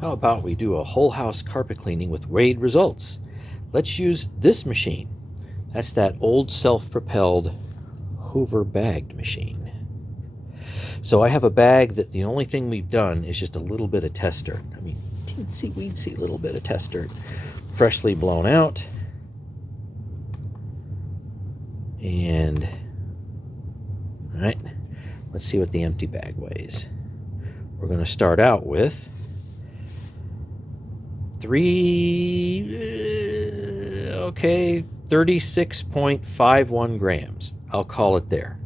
How about we do a whole house carpet cleaning with Wade results? Let's use this machine. That's that old self-propelled Hoover bagged machine. So I have a bag that the only thing we've done is just a little bit of test dirt. I mean, teensy weensy little bit of test dirt. Freshly blown out. And, all right, let's see what the empty bag weighs. We're going to start out with 36.51 grams. I'll call it there.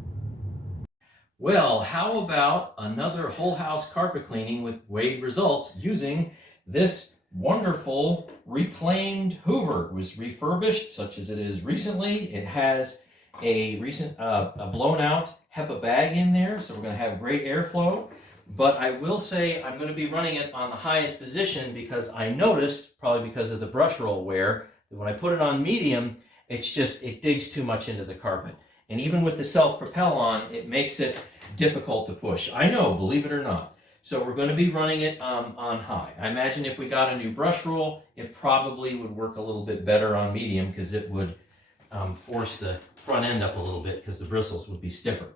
Well, how about another whole house carpet cleaning with Wade results using this wonderful reclaimed Hoover. It was refurbished, such as it is recently. It has a recent a blown out HEPA bag in there, so we're going to have great airflow. But I will say I'm going to be running it on the highest position because I noticed, probably because of the brush roll wear, that when I put it on medium, it digs too much into the carpet. And even with the self-propel on, it makes it difficult to push. I know, believe it or not. So we're going to be running it on high. I imagine if we got a new brush roll, it probably would work a little bit better on medium because it would force the front end up a little bit because the bristles would be stiffer.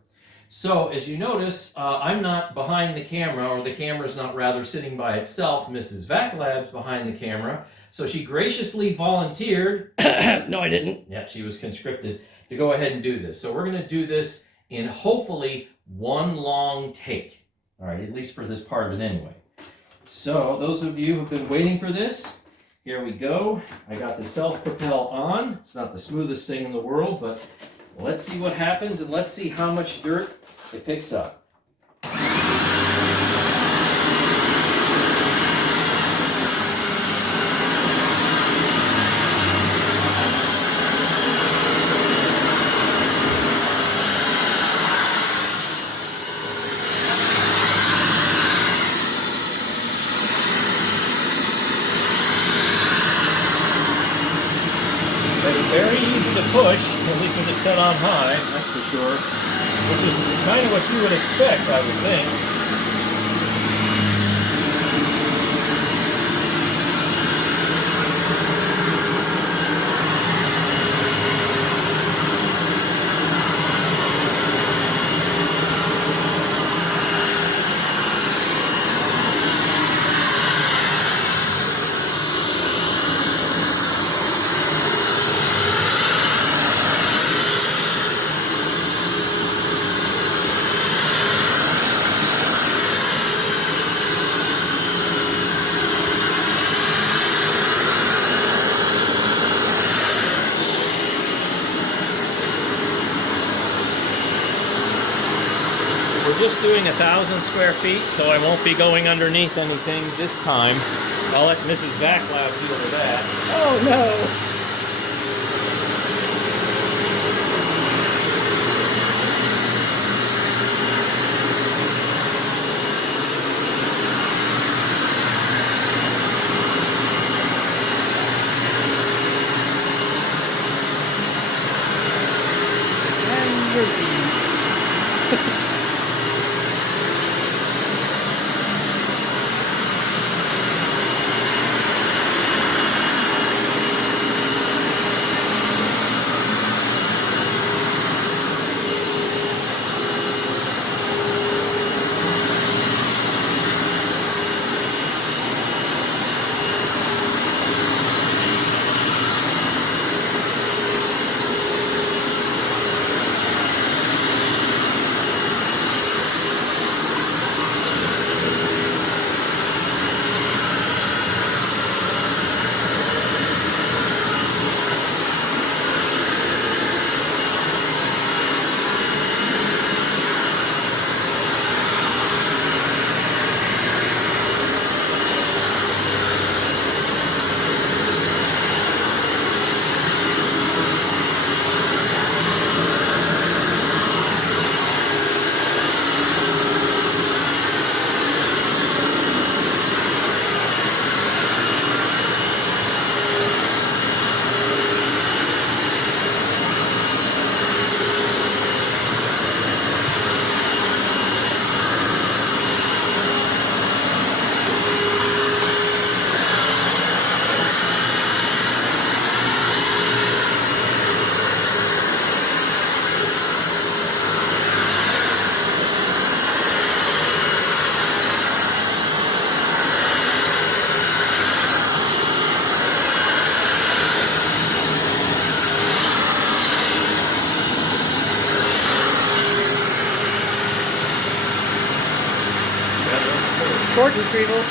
So as you notice, I'm not behind the camera, or the camera's not rather sitting by itself. Mrs. Vaclab's behind the camera. So she graciously volunteered. No, I didn't. Yeah, she was conscripted to go ahead and do this. So we're going to do this in hopefully one long take. All right, at least for this part of it anyway. So those of you who've been waiting for this, here we go. I got the self-propel on. It's not the smoothest thing in the world, but let's see what happens, and let's see how much dirt it picks up. It's very easy to push, at least when it's set on high, that's for sure. Which is kind of what you would expect, I would think. We're just doing 1,000 square feet, so I won't be going underneath anything this time. I'll let Mrs. Vaclav deal with that. Oh no! cord retrieval.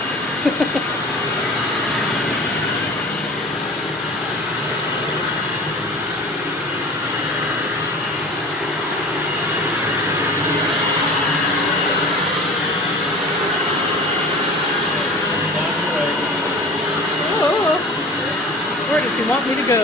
Oh, where does he want me to go?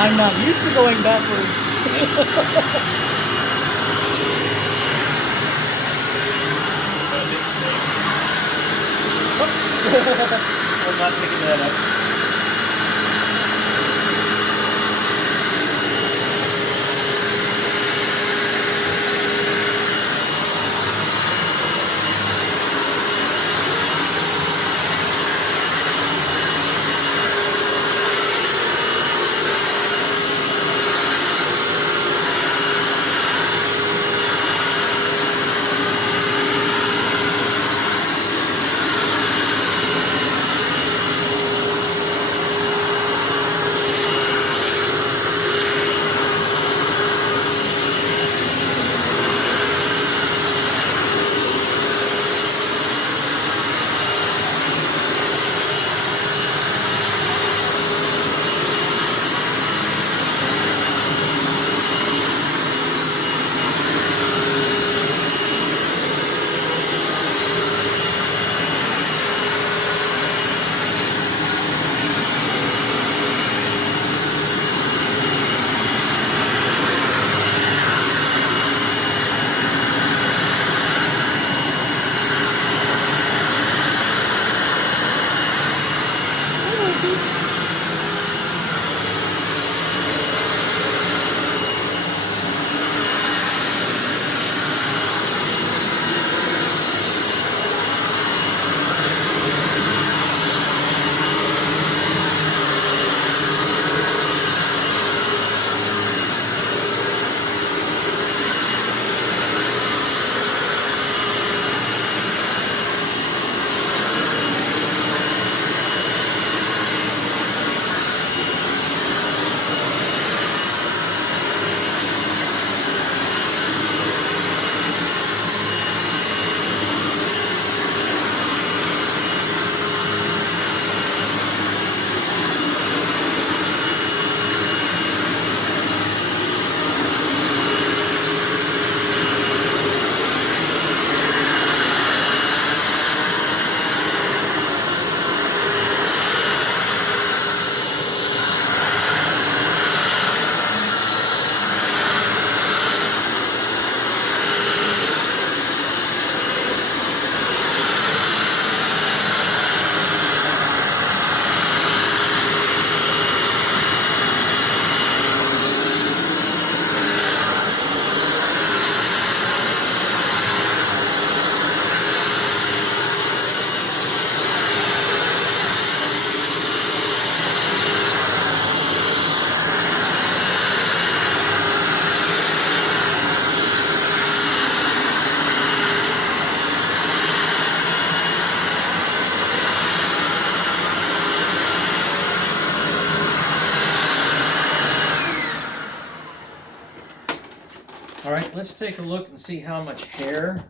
I'm not used to going backwards. I'm not picking that up. let's take a look and see how much hair.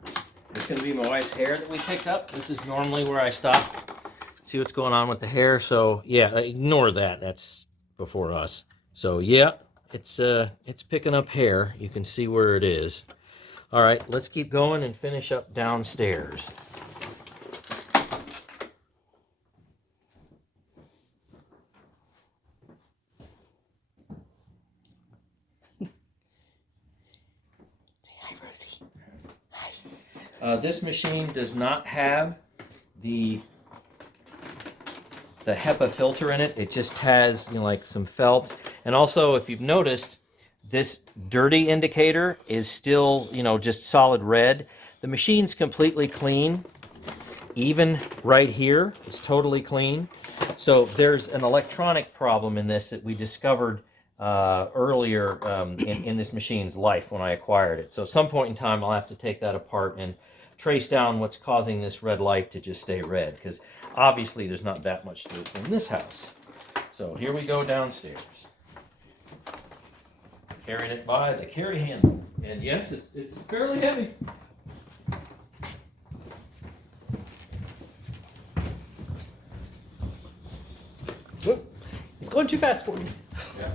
It's going to be my wife's hair that we picked up. This is normally where I stop. See what's going on with the hair. So yeah, ignore that. That's before us. So yeah, it's picking up hair. You can see where it is. All right, let's keep going and finish up downstairs. This machine does not have the HEPA filter in it. It just has, you know, like some felt. And also, if you've noticed, this dirty indicator is still, you know, just solid red. The machine's completely clean. Even right here, it's totally clean. So there's an electronic problem in this that we discovered earlier in this machine's life when I acquired it. So at some point in time, I'll have to take that apart and trace down what's causing this red light to just stay red, because obviously there's not that much to it in this house. So here we go downstairs. Carrying it by the carry handle. And yes, it's fairly heavy. Whoop. It's going too fast for me. Yeah.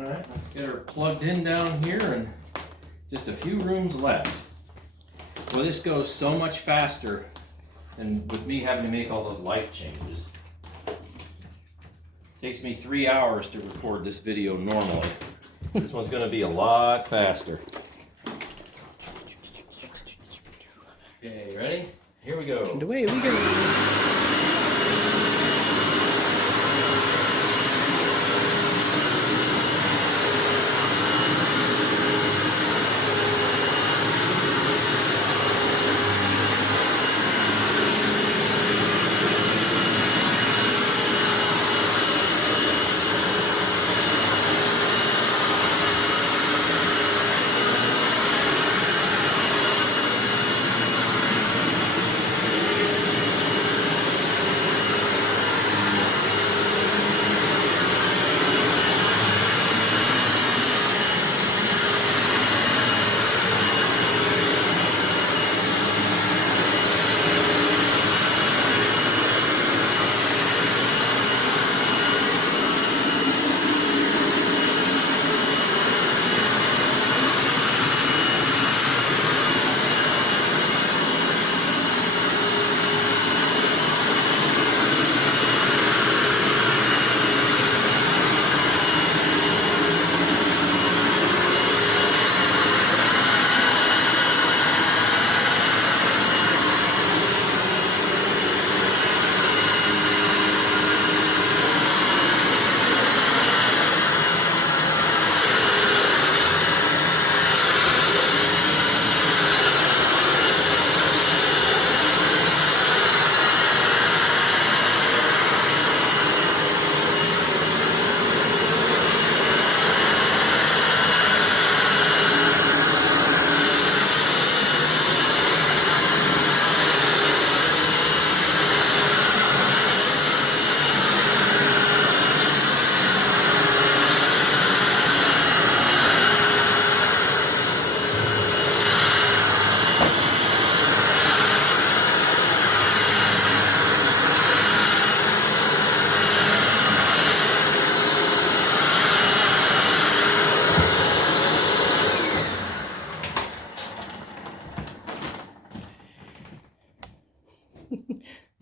All right, let's get her plugged in down here, and just a few rooms left. Well, this goes so much faster than with me having to make all those light changes. Takes me 3 hours to record this video normally. This one's going to be a lot faster. Okay, ready? Here we go. And away we go.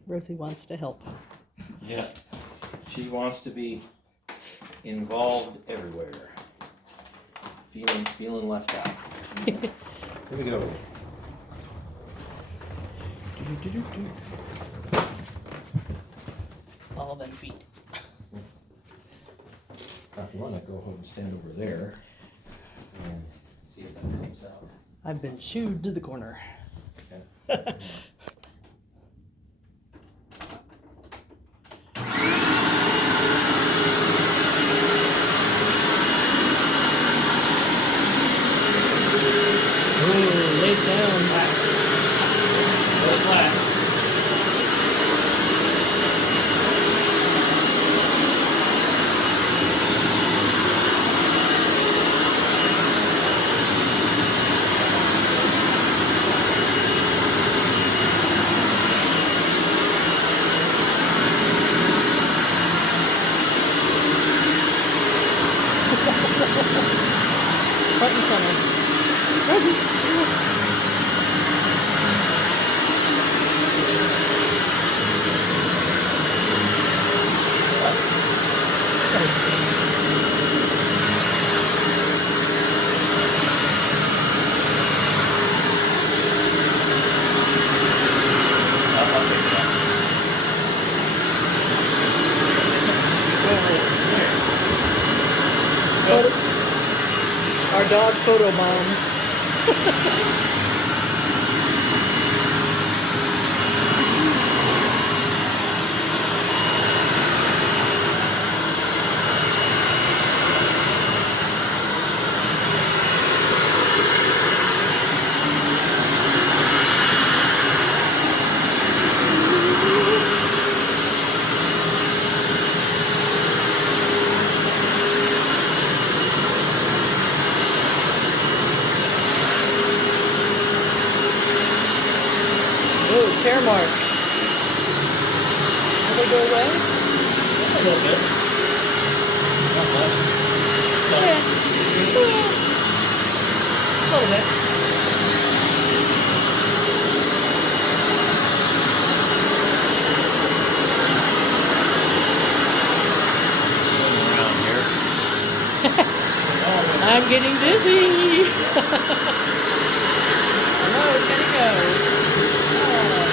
Rosie wants to help. Yeah, she wants to be involved everywhere. Feeling left out. Here we go. All them feet. If you want to go home and stand over there and see if that comes out. I've been shooed to the corner. Okay. Lays down. Flat. Front and center. Rosie. Our dog photo moms. Oh, tear marks. Will they go away? A little bit. Not much. Yeah. A little bit. Around here. I'm getting dizzy. Hello, can it go? Oh, nice.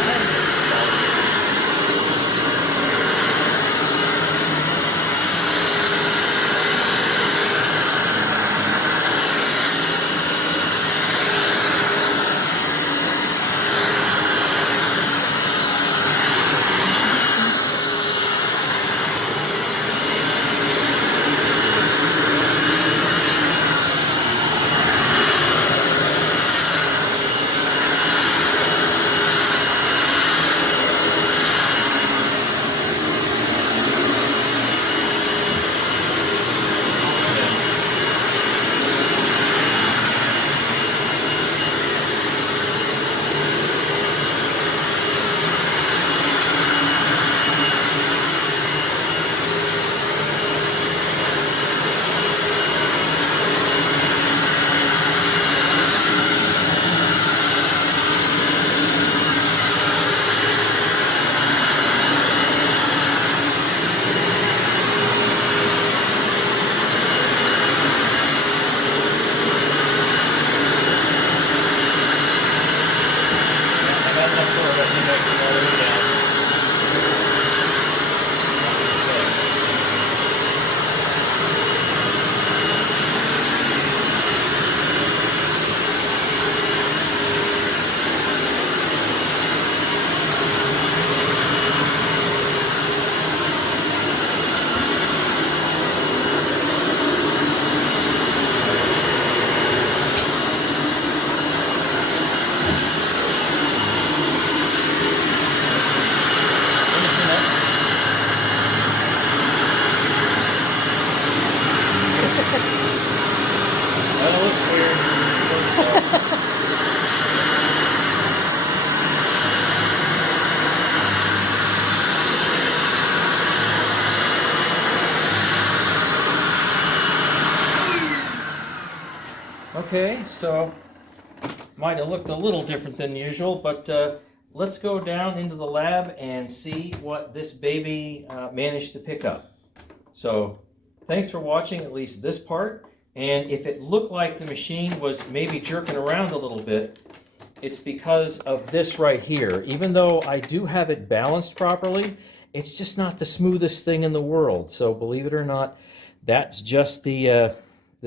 That looks weird. Okay, so might have looked a little different than usual, but let's go down into the lab and see what this baby managed to pick up. So thanks for watching at least this part. And if it looked like the machine was maybe jerking around a little bit, it's because of this right here. Even though I do have it balanced properly, it's just not the smoothest thing in the world. So believe it or not, that's just the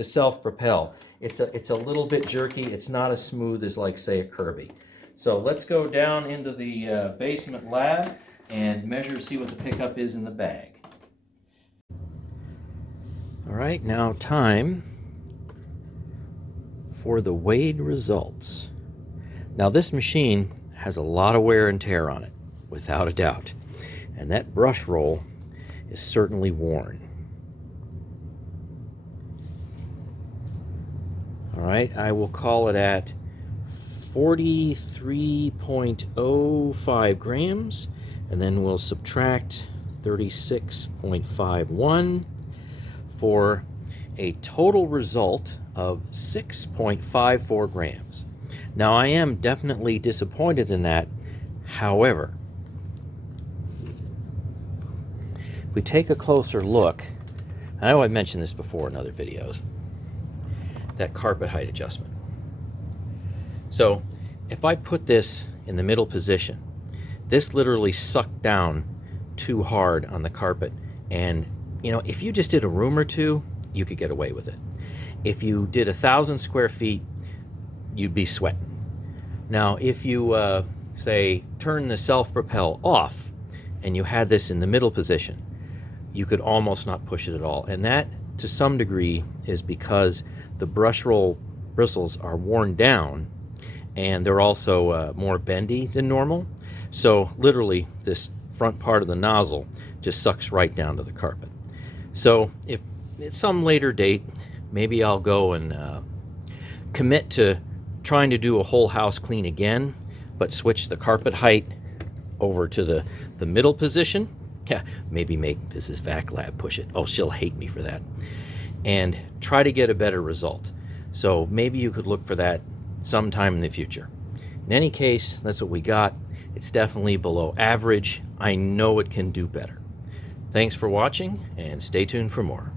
self-propel. It's a little bit jerky. It's not as smooth as, like, say, a Kirby. So let's go down into the basement lab and measure, see what the pickup is in the bag. All right, now time for the weighed results. Now this machine has a lot of wear and tear on it, without a doubt. And that brush roll is certainly worn. All right, I will call it at 43.05 grams, and then we'll subtract 36.51 for a total result of 6.54 grams. Now, I am definitely disappointed in that. However, if we take a closer look, I know I've mentioned this before in other videos, that carpet height adjustment. So if I put this in the middle position, this literally sucked down too hard on the carpet. And you know, if you just did a room or two, you could get away with it. If you did 1,000 square feet, you'd be sweating. Now, if you say turn the self-propel off and you had this in the middle position, you could almost not push it at all. And that, to some degree, is because the brush roll bristles are worn down, and they're also more bendy than normal. So literally, this front part of the nozzle just sucks right down to the carpet. So if at some later date, maybe I'll go and commit to trying to do a whole house clean again, but switch the carpet height over to the middle position. Yeah, maybe make Mrs. Vac Lab push it. Oh, she'll hate me for that. And try to get a better result. So maybe you could look for that sometime in the future. In any case, that's what we got. It's definitely below average. I know it can do better. Thanks for watching, and stay tuned for more.